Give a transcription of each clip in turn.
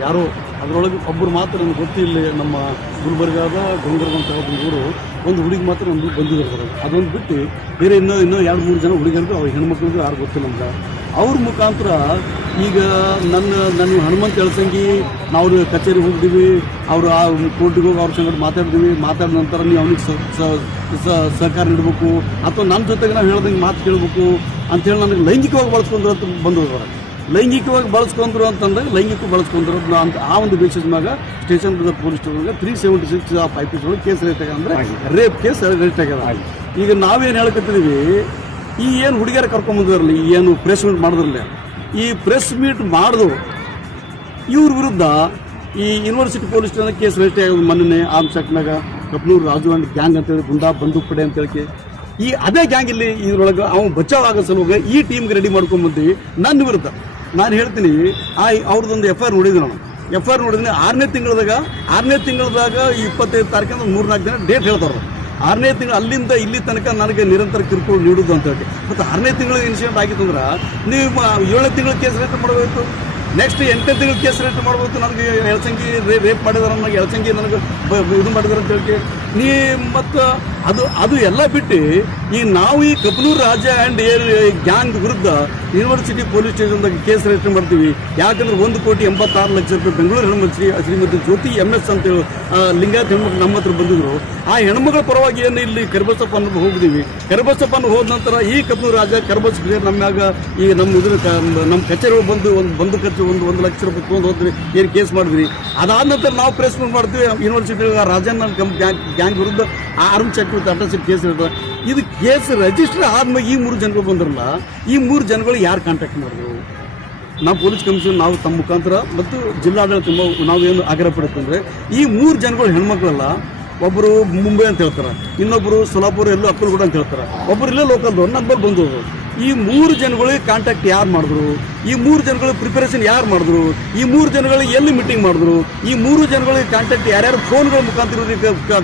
ಯಾರೋ ಅದರೊಳಗೆ ಒಬ್ಬರು ಮಾತ್ರ ನನಗೆ ಗೊತ್ತಿಲ್ಲ ನಮ್ಮ ಗುಲ್ಬರ್ಗಾದ ಗಂಗರ್ಗಂತ ಒಂದು ಊರು ಒಂದು ಹುಡುಗಿ ಮಾತ್ರ ನಮ್ಗೆ ಬಂದಿದ್ದಾರೆ ಅದೊಂದು ಬಿಟ್ಟು ಬೇರೆ ಇನ್ನೂ ಇನ್ನೂ ಎರಡು ಮೂರು ಜನ ಹುಡುಗರಿಗೂ ಅವ್ರ ಹೆಣ್ಮಕ್ಳಿಗೂ ಯಾರು ಗೊತ್ತಿಲ್ಲ ನಮ್ಗೆ. ಅವ್ರ ಮುಖಾಂತರ ಈಗ ನನ್ನ ನನ್ನ ಹನುಮಂತ ಹೇಳ್ತಂಗಿ ನಾವು ಕಚೇರಿಗೆ ಹೋಗ್ತೀವಿ ಅವರು ಆ ಕೋರ್ಟಿಗೆ ಹೋಗಿ ಅವ್ರ ಸಂಗಡ ಮಾತಾಡ್ತೀವಿ ಮಾತಾಡಿದ ನಂತರ ನೀವು ಅವ್ನಿಗೆ ಸಹಕಾರ ನೀಡಬೇಕು ಅಥವಾ ನನ್ನ ಜೊತೆಗೆ ನಾವು ಹೇಳ್ದಂಗೆ ಮಾತು ಕೇಳಬೇಕು ಅಂತೇಳಿ ನನಗೆ ಲೈಂಗಿಕವಾಗಿ ಬಳಸ್ಕೊಂಡ್ರೆ ಬಂದ್ರು ಲೈಂಗಿಕವಾಗಿ ಬಳಸ್ಕೊಂಡ್ರು ಅಂತಂದಾಗ ಲೈಂಗಿಕ ಬಳಸ್ಕೊಂಡ್ರು ಅಂತ ಅಂತ ಆ ಒಂದು ಬೇಸಿಸ್ ಮ್ಯಾಗ ಸ್ಟೇಷನ್ ಪೊಲೀಸ್ ಸ್ಟೇಷನ್ಗೆ three seventy six of I P ಒಳಗೆ ಕೇಸ್ ರೇಟ್ ಅಂದ್ರೆ ರೇಪ್ ಕೇಸ್ ರೇಟ್ ಆಗ್ಯದ ಈಗ ನಾವೇನು ಹೇಳಕತ್ತಿದೀವಿ ಈ ಏನು ಹುಡುಗಿಯರ ಕರ್ಕೊಂಬಂದಿರಲಿ ಈ ಏನು ಪ್ರೆಸ್ ಮೀಟ್ ಮಾಡಿದ್ರಲ್ಲ ಈ ಪ್ರೆಸ್ ಮೀಟ್ ಮಾಡಿದ್ರು ಇವ್ರ ವಿರುದ್ಧ ಈ university police station case register ಆಗೋದು ಮೊನ್ನೆ ಆಮ್ ಆಕ್ಟ್ನಾಗ ಕಪ್ನೂರು ರಾಜು ಅಂಡ್ ಗ್ಯಾಂಗ್ ಅಂತೇಳಿ ಗುಂಡಾ ಬಂದೂಕ್ ಪಡೆ ಅಂತೇಳಿ ಈ ಅದೇ ಗ್ಯಾಂಗ್ ಇಲ್ಲಿ ಇದ್ರೊಳಗೆ ಅವ್ನು ಬಚಾವ್ ಆಗೋ ಸಲುವಾಗಿ ಈ ಟೀಮ್ಗೆ ರೆಡಿ ಮಾಡ್ಕೊಂಡ್ಬಂದ್ವಿ ನನ್ನ ವಿರುದ್ಧ. ನಾನು ಹೇಳ್ತೀನಿ, ಆ ಅವ್ರದ್ದೊಂದು ಎಫ್ ಐ ಆರ್ ನೋಡಿದ್ವಿ ನಾನು. ಎಫ್ ಐ ಆರ್ ನೋಡಿದ್ರೆ ಆರನೇ ತಿಂಗಳದಾಗ ಆರನೇ ತಿಂಗಳದಾಗ ಇಪ್ಪತ್ತೈದು ತಾರೀಕಿಂದ ಮೂರ್ನಾಲ್ಕು ದಿನ ಡೇಟ್ ಹೇಳ್ತಾರೆ ಆರನೇ ತಿಂಗಳು ಅಲ್ಲಿಂದ ಇಲ್ಲಿ ತನಕ ನನಗೆ ನಿರಂತರ ಕಿರುಕುಳ ನೀಡುದು ಅಂತ ಹೇಳಿ. ಮತ್ತು ಆರನೇ ತಿಂಗಳ ಇನ್ಸಿಡೆಂಟ್ ಆಗಿತ್ತು ಅಂದ್ರೆ ನೀವು ಏಳನೇ ತಿಂಗಳ ಕೇಸ್ ರೇಟ್ ಮಾಡಬೇಕು. ನೆಕ್ಸ್ಟ್ ಎಂಟನೇ ತಿಂಗಳ ಕೇಸ್ ರೇಟ್ ಮಾಡಬೇಕು. ನನಗೆ ಎಳಸಂಗಿ ರೇಪ್ ಮಾಡಿದಾರೆ, ನನಗೆ ಎಳಸಂಗಿ ನನಗೆ ಇದು ಮಾಡಿದಾರೆ ಅಂತ ಹೇಳಿ ನೀ ಮತ್ತು ಅದು ಅದು ಎಲ್ಲ ಬಿಟ್ಟು ಈ ನಾವು ಈ ಕಪನೂರು ರಾಜ್ಯ ಆ್ಯಂಡ್ ಏರ್ ಗ್ಯಾಂಗ್ ವಿರುದ್ಧ ಯೂನಿವರ್ಸಿಟಿ ಪೊಲೀಸ್ ಸ್ಟೇಷನ್ದಾಗ ಕೇಸ್ ರಿಜಿಸ್ಟರ್ ಮಾಡ್ತೀವಿ. ಯಾಕಂದ್ರೆ ಒಂದು ಕೋಟಿ ಎಂಬತ್ತಾರು ಲಕ್ಷ ರೂಪಾಯಿ ಬೆಂಗಳೂರು ಹೆಣ್ಮಕ್ಳು ಶ್ರೀಮತಿ ಜ್ಯೋತಿ ಎಂ ಎಸ್ ಅಂತೇಳಿ ಆ, ಲಿಂಗಾಯತ್ ಹೆಣ್ಮಕ್ಳು ನಮ್ಮ ಹತ್ರ ಬಂದಿದ್ರು. ಆ ಹೆಣ್ಮಗಳ ಪರವಾಗಿ ಏನು ಇಲ್ಲಿ ಕರಿಬಸಪ್ಪ ಅನ್ನೋದು ಹೋಗಿದ್ದೀವಿ. ಕರಿಬಸಪ್ಪ ಅನ್ನೋ ಹೋದ ನಂತರ ಈ ಕಪನೂರು ರಾಜ ಕರಿಬಸ್ ನಮ್ಯಾಗ ಈ ನಮ್ಮ ಇದ್ರ ನಮ್ಮ ಕಚೇರಿ ಬಂದು ಒಂದು ಬಂದು ಖರ್ಚು ಒಂದು ಒಂದು ಲಕ್ಷ ರೂಪಾಯಿ ತೊಗೊಂಡು ಹೋದ್ರಿ ಏನು ಕೇಸ್ ಮಾಡಿದ್ವಿ. ಅದಾದ ನಂತರ ನಾವು ಪ್ರೆಸ್ ಮಾಡ್ತೀವಿ. ಯೂನಿವರ್ಸಿಟಿ ರಾಜನ್ ಗ್ಯಾಂಗ್ ಗ್ಯಾಂಗ್ ವಿರುದ್ಧ arm check with atrocity case ಇರ್ತದೆ ಇದು ಕೇಸ್ ರಿಜಿಸ್ಟರ್ ಆದ್ಮೇಲೆ ಈ ಮೂರು ಜನಗಳು ಬಂದ್ರಲ್ಲ, ಈ ಮೂರು ಜನಗಳು ಯಾರು ಕಾಂಟ್ಯಾಕ್ಟ್ ಮಾಡಿದ್ರು? ನಾವು ಪೊಲೀಸ್ ಕಮಿಷನ್ ನಾವು ತಮ್ಮ ಮುಖಾಂತರ ಮತ್ತು ಜಿಲ್ಲಾಡಳಿತ ನಾವು- ನಾವೇನು ಆಗ್ರಹ ಪಡುತ್ತಂದ್ರೆ ಈ ಮೂರು ಜನಗಳು ಹೆಣ್ಮಕ್ಳಲ್ಲ ಒಬ್ಬರು ಮುಂಬೈ ಅಂತ ಹೇಳ್ತಾರೆ ಇನ್ನೊಬ್ಬರು ಸೊಲಾಪುರ ಎಲ್ಲೋ ಅಕ್ಕಲ್ಗೂಡ ಅಂತ ಹೇಳ್ತಾರೆ ಒಬ್ಬರು ಇಲ್ಲೇ ಲೋಕಲ್ದವ್ರು ನಂಬರ್ ಬಂದವರು ಈ ಮೂರು ಜನಗಳಿಗೆ ಕಾಂಟ್ಯಾಕ್ಟ್ ಯಾರು ಮಾಡಿದ್ರು? ಈ ಮೂರು ಜನಗಳ ಪ್ರಿಪರೇಷನ್ ಯಾರು ಮಾಡಿದ್ರು? ಈ ಮೂರು ಜನಗಳಿಗೆ ಎಲ್ಲಿ ಮೀಟಿಂಗ್ ಮಾಡಿದ್ರು? ಈ ಮೂರು ಜನಗಳಿಗೆ ಕಾಂಟ್ಯಾಕ್ಟ್ ಯಾರ್ಯಾರು ಫೋನ್ಗಳ ಮುಖಾಂತರ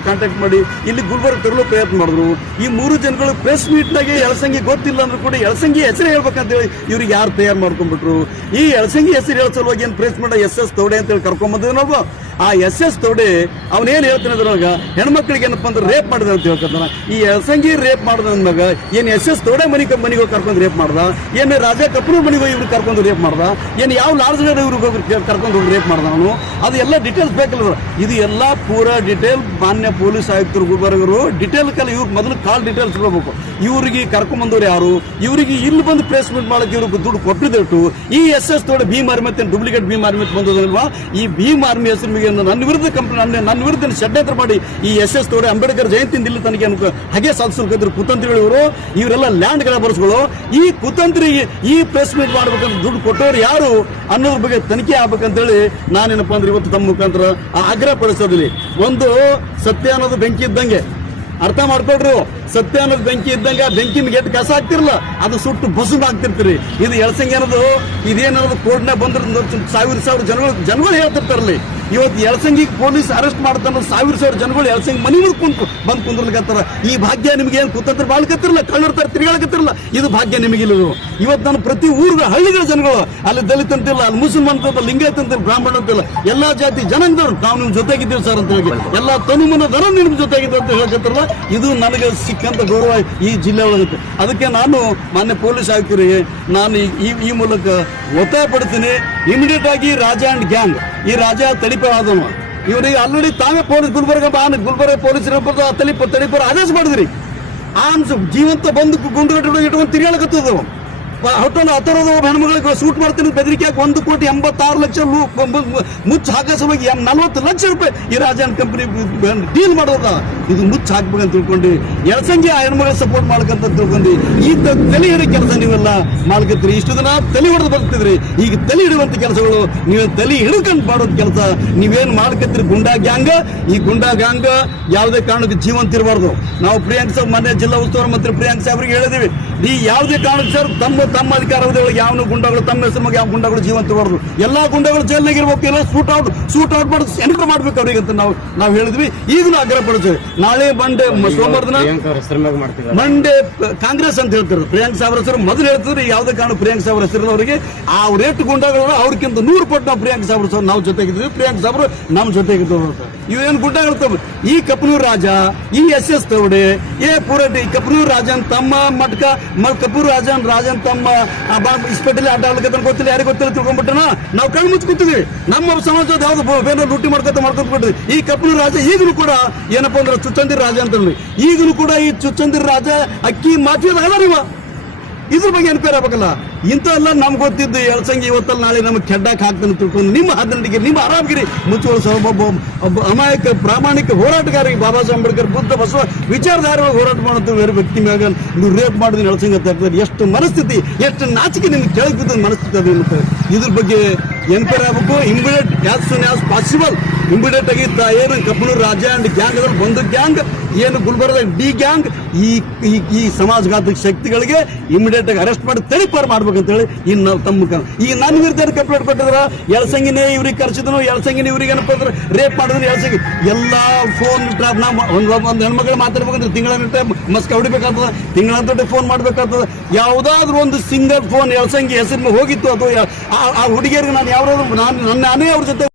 ಕಾಂಟ್ಯಾಕ್ಟ್ ಮಾಡಿ, ಇಲ್ಲಿ ಗುಲ್ಬರ್ಗ ತರಲು ಪ್ರಯತ್ನ ಮಾಡಿದ್ರು. ಈ ಮೂರು ಜನಗಳು ಪ್ರೆಸ್ ಮೀಟ್ನಾಗೆ ಎಳಸಂಗಿ ಗೊತ್ತಿಲ್ಲ ಅಂದ್ರೂ ಕೂಡ ಎಳಸಂಗಿ ಹೆಸರು ಹೇಳ್ಬೇಕಂತೇಳಿ ಇವ್ರಿಗೆ ಯಾರು ತಯಾರು ಮಾಡ್ಕೊಂಡ್ಬಿಟ್ರು. ಈ ಎಳಸಂಗಿ ಹೆಸರು ಹೇಳೋ ಸಲುವಾಗಿ ಏನು ಪ್ರೆಸ್ ಮಾಡ ಎಸ್ ಎಸ್ ತೌಡೆ ಅಂತೇಳಿ ಕರ್ಕೊಂಬಂದಿದ್ನಲ್ವ ಆ ಎಸ್ ಎಸ್ ತೌಡೆ ಅವನೇನು ಹೇಳ್ತಾನೆ ಅದ್ರೊಳಗ ಹೆಣ್ಮಕ್ಳಿಗೆ ಏನಪ್ಪ ಅಂದ್ರೆ ರೇಪ್ ಮಾಡಿದೆ ಅಂತ ಹೇಳ್ಕೊತಾನ. ಈ ಎಳಸಂಗಿ ರೇಪ್ ಮಾಡಿದ ಅಂದಾಗ ಏನು ಎಸ್ ಎಸ್ ತೌಡೆ ಮನೆ ಮನೆಗೆ ಕರ್ಕೊಂಡು ರೇಪ್ ಮಾಡ್ದ? ಏನು ರಾಜ ಕಪೂರ್ ಮನೆಗೆ ಇವ್ರು ಕರ್ಕೊಂಡು ರೇಪ್ ಮಾಡ್ದ. ಏನು ಯಾವ ಲಾರ್ಜ್ ಇವ್ರಿಗೆ ಕರ್ಕೊಂಡು ರೇಪ್ ಮಾಡ್ದ ಅವನು. ಅದು ಎಲ್ಲ ಡೀಟೇಲ್ಸ್ ಬೇಕಲ್ಲ ಇದು ಎಲ್ಲ ಪೂರ ಡೀಟೇಲ್ ಮಾನ್ಯ ಪೊಲೀಸ್ ಆಯುಕ್ತರು ಗುಲ್ಬರ್ಗರು ಡೀಟೇಲ್ ಕಲ್ಲ ಇವ್ರು ಮೊದಲು ಕಾಲ್ ಡೀಟೇಲ್ಸ್ ಕೊಡಬೇಕು ಇವ್ರಿಗೆ ಕರ್ಕೊಂಬಂದವ್ರು ಯಾರು? ಇವರಿಗೆ ಇಲ್ಲಿ ಬಂದು ಪ್ಲೇಸ್ಮೆಂಟ್ ಮಾಡೋಕೆ ಇವ್ರಿಗೆ ದುಡ್ಡು ಕೊಟ್ಟಿದ್ದಟ್ಟು, ಈ ಎಸ್ ಎಸ್ ತೋಡೆ ಭೀಮ್ ಆರ್ಮಿ ಅಂತ ಡೂಪ್ಲಿಕೇಟ್ ಭೀಮ್ ಆರ್ಮಿ ಅಂತ ಬಂದದಲ್ವಾ? ಈ ಭೀಮ್ ಆರ್ಮಿ ಹೆಸರು ನನ್ನ ವಿರುದ್ಧ ಕಂಪ್ನಿ ನನ್ನ ವಿರುದ್ಧ ಷಡ್ಯಂತ್ರ ಮಾಡಿ ಈ ಎಸ್ ಎಸ್ ತೋಡೆ ಅಂಬೇಡ್ಕರ್ ಜಯಂತಿಯಿಂದ ಇಲ್ಲಿ ಅನ್ಕೊ ಹಾಗೆ ಸಾಧಿಸಲ್ಕಂದ್ರೆ ಕುತಂತ್ರಿಗಳು ಇವರು. ಇವರೆಲ್ಲ ಲ್ಯಾಂಡ್ ಗ್ರಾಬರ್ಸ್ಗಳು ಈ ಕುತಂತ್ರಿಗೆ ಈ ಪ್ಲೇಸ್ಮೆಂಟ್ ಮೀಟ್ ಮಾಡ್ಬೇಕಂತ ದುಡ್ಡು ಕೊಟ್ಟವ್ರು ಯಾರು? ಅನ್ನೋದ್ರ ಬಗ್ಗೆ ತನಿಖೆ ಆಗ್ಬೇಕಂತೇಳಿ ನಾನೇನಪ್ಪ ಅಂದ್ರೆ ಇವತ್ತು ತಮ್ಮ ಮುಖಾಂತರ ಆಗ್ರಹ ಪಡಿಸೋದಿಲ್ಲ ಒಂದು ಸತ್ಯ ಅನ್ನೋದು ಬೆಂಕಿ ಇದ್ದಂಗೆ. ಅರ್ಥ ಮಾಡ್ಕೊಡ್ರು ಸತ್ಯ ಅನ್ನೋದು ಬೆಂಕಿ ಇದ್ದಂಗ ಬೆಂಕಿ ಗೆಟ್ಟು ಕಸ ಆಗ್ತಿರಲ್ಲ ಅದು ಸುಟ್ಟು ಬಸುನ್ ಆಗ್ತಿರ್ತೀರಿ. ಇದು ಎಳಸಂಗಿ ಅನ್ನೋದು ಇದೇನದು ಕೋರ್ಟ್ನಾಗ ಬಂದ್ರ ಸಾವಿರ ಸಾವಿರ ಜನಗಳು ಜನಗಳು ಹೇಳ್ತಿರ್ತಾರಲ್ಲಿ ಇವತ್ತು ಎಳಸಂಗಿ ಪೊಲೀಸ್ ಅರೆಸ್ಟ್ ಮಾಡ್ತಾನ ಸಾವಿರ ಸಾವಿರ ಜನಗಳು ಎಳಸಂಗಿ ಮನೆ ಕುಂತು, ಬಂದು ಕುಂದ್ರಲಿಕ್ಕತ್ತಾರ ಈ ಭಾಗ್ಯ ನಿಮ್ಗೆ ಏನು ಕುತಂತ್ರ ಬಾಳ್ಕತ್ತಿರಲ್ಲ ಕಳ್ಳರ್ತಾರೆ ತಿರುಗಾಳಕತ್ತಿರಲ್ಲ ಇದು ಭಾಗ್ಯ ನಿಮಗಿಲ್ಲ. ಇವತ್ತು ನಾನು ಪ್ರತಿ ಊರುಗಳ ಹಳ್ಳಿಗಳ ಜನಗಳು, ಅಲ್ಲಿ ದಲಿತ ಅಂತಿಲ್ಲ ಅಲ್ಲಿ ಮುಸಲ್ಮಾನ್ ಅಂತ ಲಿಂಗಾಯತ್ ಅಂತಿಲ್ಲ ಬ್ರಾಹ್ಮಣ ಅಂತಿಲ್ಲ ಎಲ್ಲಾ ಜಾತಿ ಜನಾಂಗದವ್ರು. ನಾವು ನಿಮ್ ಜೊತೆಗಿದ್ದೀವಿ ಸರ್ ಅಂತ ಹೇಳಿ. ಎಲ್ಲಾ ತನುಮನ ದರ ನಿಮ್ ಜೊತೆಗಿದ್ದೀವಿ ಅಂತ ಹೇಳಕತ್ತಾರಲ್ಲ. ಇದು ನನಗೆ ಸಿಕ್ಕಂತ ಗೌರವ ಈ ಜಿಲ್ಲೆ ಒಳಗುತ್ತೆ ಅದಕ್ಕೆ ನಾನು ಮಾನ್ಯ ಪೊಲೀಸ್ ಆಯುಕ್ತರಿಗೆ ನಾನು ಈ- ಈ ಮೂಲಕ ಒತ್ತಾಯ ಪಡ್ತೀನಿ. ಇಮಿಡಿಯೇಟ್ ಆಗಿ ರಾಜ ಅಂಡ್ ಗ್ಯಾಂಗ್ ಈ ರಾಜ ತಡಿಪಾದನು ಇವರಿಗೆ ಆಲ್ರೆಡಿ ತಾವೇ ಪೊಲೀಸ್ ಗುಲ್ಬರ್ಗ ಬಾನ್ ಗುಲ್ಬರ್ಗ ಪೊಲೀಸ್ ತಳಿಪ ತಡಿಪರ ಆದೇಶ ಮಾಡಿದ್ರಿ. ಆಮ್ಸ್ ಜೀವಂತ ಬಂದು ಗುಂಡು ಇಟ್ಕೊಂಡು ತಿರುಗಾಳಕತ್ತದ ಹೋಟೆಲ್ ಹತ್ತಿರದ ಹೆಣ್ಮಗಳಿಗೆ ಸೂಟ್ ಮಾಡ್ತೀನಿ ಬೆದರಿಕೆ ಒಂದು ಕೋಟಿ ಎಂಬತ್ತಾರು ಲಕ್ಷ ಮುಚ್ಚು ಹಾಕೋ ಸಲುವಾಗಿ ನಲ್ವತ್ತು ಲಕ್ಷ ರೂಪಾಯಿ ಈ ರಾಜನ್ ಕಂಪನಿ ಡೀಲ್ ಮಾಡೋದ ಇದು ಮುಚ್ಚ ಹಾಕ್ಬೇಕಂತ ತಿಳ್ಕೊಂಡು. ಎಳಸಂಗಿ ಆ ಹೆಣ್ಮಗಳ ಸಪೋರ್ಟ್ ಮಾಡ್ಕಂತ ತಿಳ್ಕೊಂಡು. ಈ ತಲೆ ಹಿಡಿಯ ಕೆಲಸ ನೀವೆಲ್ಲ ಮಾಡ್ಕತ್ತೀರಿ. ಇಷ್ಟು ದಿನ ತಲೆ ಹೊಡೆದು ಬರ್ತಿದ್ರಿ ಈಗ ತಲೆ ಹಿಡುವಂತ ಕೆಲಸಗಳು, ನೀವು ತಲೆ ಹಿಡ್ಕೊಂಡು ಮಾಡೋದ್ ಕೆಲಸ ನೀವೇನು ಮಾಡ್ಕತ್ತೀರಿ? ಗುಂಡಾ ಗ್ಯಾಂಗ್ ಈ ಗುಂಡಾ ಗ್ಯಾಂಗ್ ಯಾವುದೇ ಕಾರಣಕ್ಕೆ ಜೀವಂತ ಇರಬಾರ್ದು. ನಾವು ಪ್ರಿಯಾಂಕ್ ಸಾಬ್ ಮೊನ್ನೆ ಜಿಲ್ಲಾ ಉಸ್ತುವಾರಿ ಮಂತ್ರಿ ಪ್ರಿಯಾಂಕ್ ಸಾಬ್ರಿಗೆ ಹೇಳಿದೀವಿ. ಈ ಯಾವುದೇ ಕಾರಣಕ್ಕೆ ಸರ್, ತಮ್ಮ ತಮ್ಮ ಅಧಿಕಾರದೊಳಗೆ ಯಾವ ಗುಂಡಗಳು ತಮ್ಮ ಹೆಸರು ಯಾವ ಗುಂಡಗಳು ಜೀವಂತ ಬರೋದು ಎಲ್ಲಾ ಗುಂಡಗಳು ಜೈಲ್ನಾಗ ಇರ್ಬೇಕು ಎಲ್ಲ ಸೂಟ್ ಔಟ್ ಸೂಟ್ ಔಟ್ ಮಾಡಿ ಎಂಟರ್ ಮಾಡ್ಬೇಕು ಅವ್ರಿಗೆ ಅಂತ ನಾವು ನಾವು ಹೇಳಿದ್ವಿ. ಈಗಲೂ ಆಗ್ರಹ ಪಡಿಸ್ತೇವೆ. ನಾಳೆ ಮಂಡೆ ಸೋಮವಾರ ದಿನ ಮಂಡೆ ಕಾಂಗ್ರೆಸ್ ಅಂತ ಹೇಳ್ತಾರೆ ಪ್ರಿಯಾಂಕ್ ಸಾವಿರ ಹೆಸರು. ಮೊದಲು ಹೇಳ್ತಿದ್ರು ಯಾವುದೇ ಕಾರಣ ಪ್ರಿಯಾಂಕ್ ಸಾವಿರ ಹೆಸರು ಅವರಿಗೆ ಆ ರೇಟ್ ಗುಂಡಗಳು ಅವ್ರಿಗಿಂತ ನೂರು ಪಟ್ಟು ನಾವು ಪ್ರಿಯಾಂಕ್ ಸಾವಿರ ಸರ್ ನಾವು ಜೊತೆಗಿದ್ವಿ ಪ್ರಿಯಾಂಕ್ ಸಾಬ್ರು ನಮ್ಮ ಜೊತೆಗಿದ್ದು ಇವೇನು ಗುಡ್ಡಗಳು ತಮ್ಮ ಈ ಕಪನೂರ್ ರಾಜ ಈ ಎಸ್ ಎಸ್ ತವಡೆ ಏ ಪೂರಟಿ ಕಪನೂರ್ ರಾಜನ್ ತಮ್ಮ ಮಟ್ಕ ಕಪೂರ್ ರಾಜನ್ ರಾಜನ್ ತಮ್ಮ ಬಾ ಇಸ್ಪೆಟಲ್ಲಿ ಆಟ ಆಡ್ಲಿಕ್ಕೆ ಗೊತ್ತಿಲ್ಲ, ಯಾರಿಗೆ ಗೊತ್ತಿಲ್ಲ ತಿಳ್ಕೊಂಡ್ಬಿಟ್ಟನ ನಾವು ಕಣ್ಣು ಮುಚ್ಚಿ ನಮ್ಮ ಸಮಾಜದ ಯಾವ್ದು ಬೇರೆ ಲೂಟಿ ಮಾಡ್ಕೊತ ಮಾಡ್ಕೊತ ಬಿಟ್ಟಿದ್ವಿ ಈ ಕಪ್ಪನ ರಾಜ ಈಗಲೂ ಕೂಡ ಏನಪ್ಪಾ ಅಂದ್ರೆ ಚುಚ್ಚಂದಿರ ರಾಜ ಅಂತ ಈಗಲೂ ಕೂಡ ಈ ಚುಚ್ಚಂದಿರ ರಾಜ ಅಕ್ಕಿ ಮಾಫಿಯಾದ ಅಲ್ಲ ನೀವ ಇದ್ರ ಬಗ್ಗೆ ಎನ್ಕ್ವೈರಿ ಆಗ್ಬೇಕಲ್ಲ? ಇಂಥವೆಲ್ಲ ನಮ್ಗೆ ಗೊತ್ತಿದ್ದು ಎಳ್ಸಂಗಿ ಇವತ್ತಲ್ಲಿ ನಾಳೆ ನಮಗೆ ಕೆಡ್ಡಕ್ಕೆ ಹಾಕ್ತಾನೆ ತಿಳ್ಕೊಂಡು ನಿಮ್ಮ ಹದಿನೆಂಟಿಗೆ ನಿಮ್ಮ ಆರಾಮಗಿರಿ. ಮುಚ್ಚುವ ಅಮಾಯಕ ಪ್ರಾಮಾಣಿಕ ಹೋರಾಟಗಾರ ಬಾಬಾ ಸಾಹೇಬ್ ಅಂಬೇಡ್ಕರ್ ಬುದ್ಧ ಬಸವ ವಿಚಾರಧಾರವಾಗಿ ಹೋರಾಟ ಮಾಡೋದು ಬೇರೆ ವ್ಯಕ್ತಿ ಮ್ಯಾಗ ನೀವು ರೇಪ್ ಮಾಡಿದ್ರೆ ಎಳ್ಸಂಗಿ ಅಂತ ಎಷ್ಟು ಮನಸ್ಥಿತಿ, ಎಷ್ಟು ನಾಚಿಕೆ ನಿಮ್ಗೆ ಕೆಳಗೆ ಬಿದ್ದ ಮನಸ್ಥಿತಿ ಅದು ಇದ್ರ ಬಗ್ಗೆ ಎನ್ಕ್ವೈರಿ ಆಗಬೇಕು? Immediate as soon as possible immediate ಆಗಿ ಏನು ಕಬ್ಬನೂರು ರಾಜ್ಯ ಅಂಡ್ ಗ್ಯಾಂಗ್ ಅದ್ರ ಒಂದು ಗ್ಯಾಂಗ್ ಏನು ಗುಲ್ಬರ್ಗ ಡಿ ಗ್ಯಾಂಗ್ ಈ, ಈ- ಈ ಸಮಾಜಘಾತಕ ಶಕ್ತಿಗಳಿಗೆ ಇಮಿಡಿಯೇಟ್ ಆಗಿ ಅರೆಸ್ಟ್ ಮಾಡಿ ತಡಿಪಾರು ಮಾಡ್ಬೇಕಂತೇಳಿ ಇನ್ನು ನಾವು ತಮ್ಮ ಈ ನನ್ನ ವಿರುದ್ಧ ಕಂಪ್ಲೇಂಟ್ ಕೊಟ್ಟಿದ್ರ? ಎಳಸಂಗಿನೇ ಇವ್ರಿಗೆ ಕರೆಸಿದ್ರು ಎಳಸಂಗಿನ ಇವ್ರಿಗೆ ಏನಪ್ಪ ಅಂದ್ರೆ ರೇಪ್ ಮಾಡಿದ್ರು ಎಳಸಂಗಿ ಎಲ್ಲ ಫೋನ್ ಟ್ರಾಪ್ ನಾ ಒಂದು ಒಂದು ಹೆಣ್ಮಕ್ಳು ಮಾತಾಡ್ಬೇಕಂದ್ರೆ ತಿಂಗಳ ಮಸ್ಕ ಹೊಡಿಬೇಕಾಗ್ತದೆ, ತಿಂಗಳ ಫೋನ್ ಮಾಡ್ಬೇಕಾಗ್ತದ. ಯಾವುದಾದ್ರೂ ಒಂದು ಸಿಂಗಲ್ ಫೋನ್ ಎಳಸಂಗಿ ಹೆಸರು ಹೋಗಿತ್ತು ಅದು ಆ- ಹುಡುಗಿಯರಿಗೆ ನಾನು ಯಾವ್ದಾದ್ರು ನಾನು ನಾನೇ ಅವ್ರ ಜೊತೆ